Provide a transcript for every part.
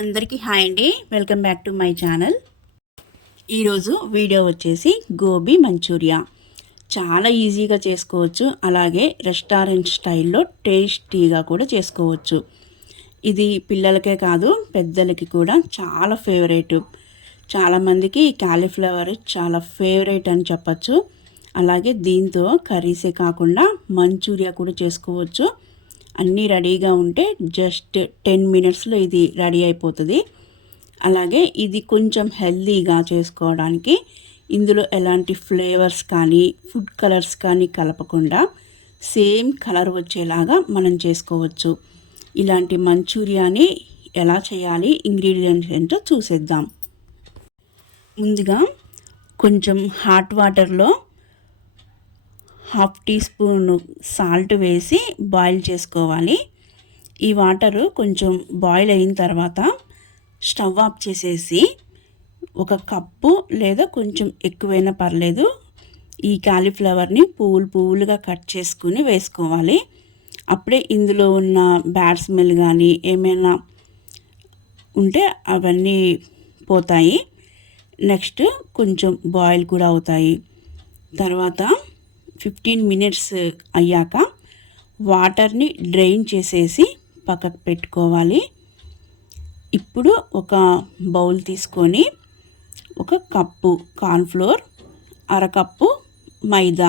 అందరికీ హాయ్ అండి, welcome back to my channel. ఈరోజు వీడియో వచ్చేసి గోబీ మంచూరియా. చాలా ఈజీగా చేసుకోవచ్చు, అలాగే రెస్టారెంట్ స్టైల్లో టేస్టీగా కూడా చేసుకోవచ్చు. ఇది పిల్లలకే కాదు పెద్దలకి కూడా చాలా ఫేవరెట్. చాలామందికి కాలీఫ్లవర్ చాలా ఫేవరెట్ అని చెప్పచ్చు. అలాగే దీంతో కర్రీసే కాకుండా మంచూరియా కూడా చేసుకోవచ్చు. అన్నీ రెడీగా ఉంటే జస్ట్ 10 మినిట్స్లో ఇది రెడీ అయిపోతుంది. అలాగే ఇది కొంచెం హెల్తీగా చేసుకోవడానికి ఇందులో ఎలాంటి ఫ్లేవర్స్ కానీ ఫుడ్ కలర్స్ కానీ కలపకుండా సేమ్ కలర్ వచ్చేలాగా మనం చేసుకోవచ్చు. ఇలాంటి మంచూరియాని ఎలా చేయాలి, ఇంగ్రీడియంట్స్ ఏంటో చూసేద్దాం. ముందుగా కొంచెం హాట్ వాటర్లో 1/2 టీ స్పూన్ సాల్ట్ వేసి బాయిల్ చేసుకోవాలి. ఈ వాటరు కొంచెం బాయిల్ అయిన తర్వాత స్టవ్ ఆఫ్ చేసేసి 1 కప్పు లేదా కొంచెం ఎక్కువైనా పర్లేదు ఈ కాలీఫ్లవర్ని పువ్వులుగా కట్ చేసుకుని వేసుకోవాలి. అప్పుడే ఇందులో ఉన్న బ్యాడ్ స్మెల్ కానీ ఏమైనా ఉంటే అవన్నీ పోతాయి. నెక్స్ట్ కొంచెం బాయిల్ కూడా అవుతాయి. తర్వాత 15 మినిట్స్ అయ్యాక వాటర్ని డ్రైన్ చేసేసి పక్కకు పెట్టుకోవాలి. ఇప్పుడు ఒక బౌల్ తీసుకొని 1 కప్పు కార్న్ఫ్లోర్, 1/2 కప్పు మైదా,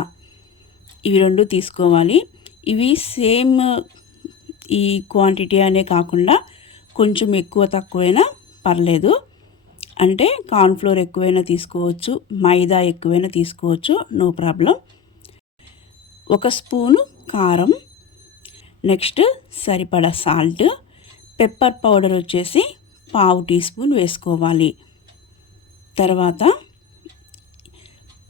ఇవి 2 తీసుకోవాలి. ఇవి సేమ్ ఈ క్వాంటిటీ అనే కాకుండా కొంచెం ఎక్కువ తక్కువైనా పర్లేదు. అంటే కార్న్ఫ్లోర్ ఎక్కువైనా తీసుకోవచ్చు, మైదా ఎక్కువైనా తీసుకోవచ్చు, నో ప్రాబ్లం. 1 స్పూను కారం, నెక్స్ట్ సరిపడా సాల్ట్, పెప్పర్ పౌడర్ వచ్చేసి 1/2 టీ స్పూన్ వేసుకోవాలి. తర్వాత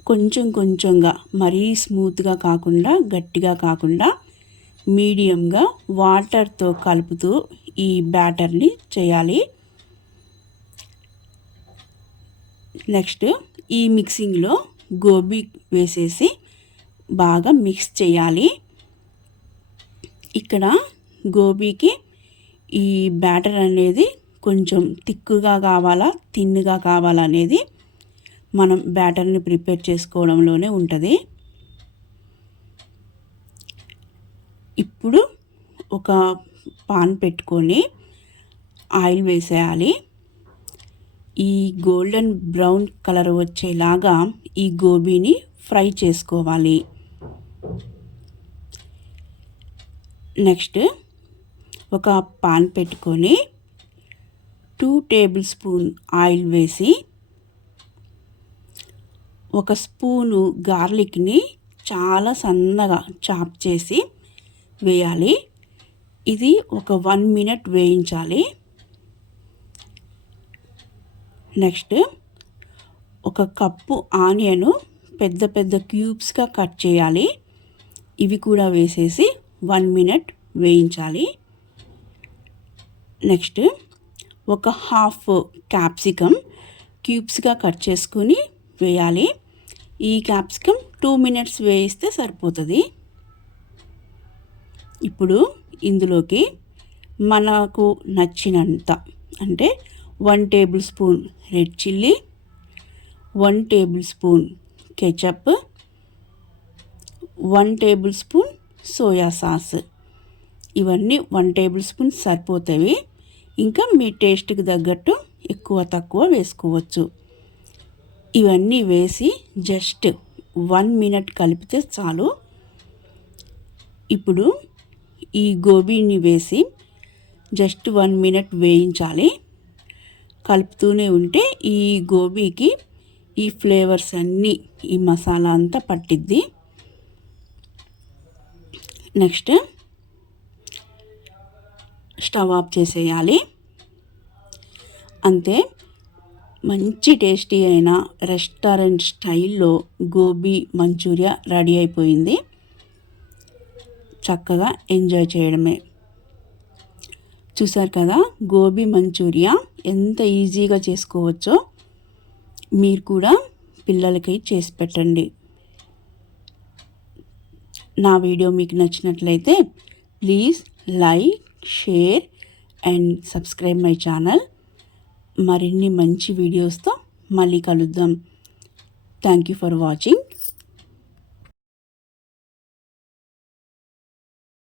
కొంచెంగా మరీ స్మూత్గా కాకుండా గట్టిగా కాకుండా మీడియంగా వాటర్తో కలుపుతూ ఈ బ్యాటర్ని చేయాలి. నెక్స్ట్ ఈ మిక్సింగ్లో గోబీ వేసేసి బాగా మిక్స్ చేయాలి. ఇక్కడ గోబీకి ఈ బ్యాటర్ అనేది కొంచెం థిక్గా కావాలా థిన్గా కావాలా అనేది మనం బ్యాటర్ని ప్రిపేర్ చేసుకోవడంలోనే ఉంటుంది. ఇప్పుడు ఒక పాన్ పెట్టుకొని ఆయిల్ వేసేయాలి. ఈ గోల్డెన్ బ్రౌన్ కలర్ వచ్చేలాగా ఈ గోబీని ఫ్రై చేసుకోవాలి. నెక్స్ట్ ఒక పాన్ పెట్టుకొని 2 టేబుల్ స్పూన్ ఆయిల్ వేసి 1 స్పూను గార్లిక్ని చాలా సన్నగా చాప్ చేసి వేయాలి. ఇది ఒక 1 మినిట్ వేయించాలి. నెక్స్ట్ 1 కప్పు ఆనియను పెద్ద క్యూబ్స్గా కట్ చేయాలి. ఇవి కూడా వేసేసి 1 మినిట్ వేయించాలి. నెక్స్ట్ 1/2 క్యాప్సికమ్ క్యూబ్స్గా కట్ చేసుకుని వేయాలి. ఈ క్యాప్సికమ్ 2 మినిట్స్ వేయిస్తే సరిపోతుంది. ఇప్పుడు ఇందులోకి మనకు నచ్చినంత అంటే 1 table spoon red chilli, 1 table spoon ketchup, 1 table spoon soya sauce, ఇవన్నీ 1 టేబుల్ స్పూన్ సరిపోతాయి. ఇంకా మీ టేస్ట్కి తగ్గట్టు ఎక్కువ తక్కువ వేసుకోవచ్చు. ఇవన్నీ వేసి జస్ట్ 1 మినిట్ కలిపితే చాలు. ఇప్పుడు ఈ గోబీని వేసి జస్ట్ 1 మినిట్ వేయించాలి. కలుపుతూనే ఉంటే ఈ గోబీకి ఈ ఫ్లేవర్స్ అన్నీ ఈ మసాలా అంతా పట్టిద్ది. నెక్స్ట్ స్టవ్ ఆఫ్ చేసేయాలి. అంతే, మంచి టేస్టీ అయిన రెస్టారెంట్ స్టైల్లో గోబీ మంచూరియా రెడీ అయిపోయింది. చక్కగా ఎంజాయ్ చేయడమే. చూసారు కదా గోబీ మంచూరియా ఎంత ఈజీగా చేసుకోవచ్చో. మీరు కూడా పిల్లలకి చేసి పెట్టండి. నా వీడియో మీకు నచ్చినట్లయితే please like, share and subscribe my channel. మరిన్ని మంచి వీడియోస్తో మళ్ళీ కలుద్దాం. Thank you for watching.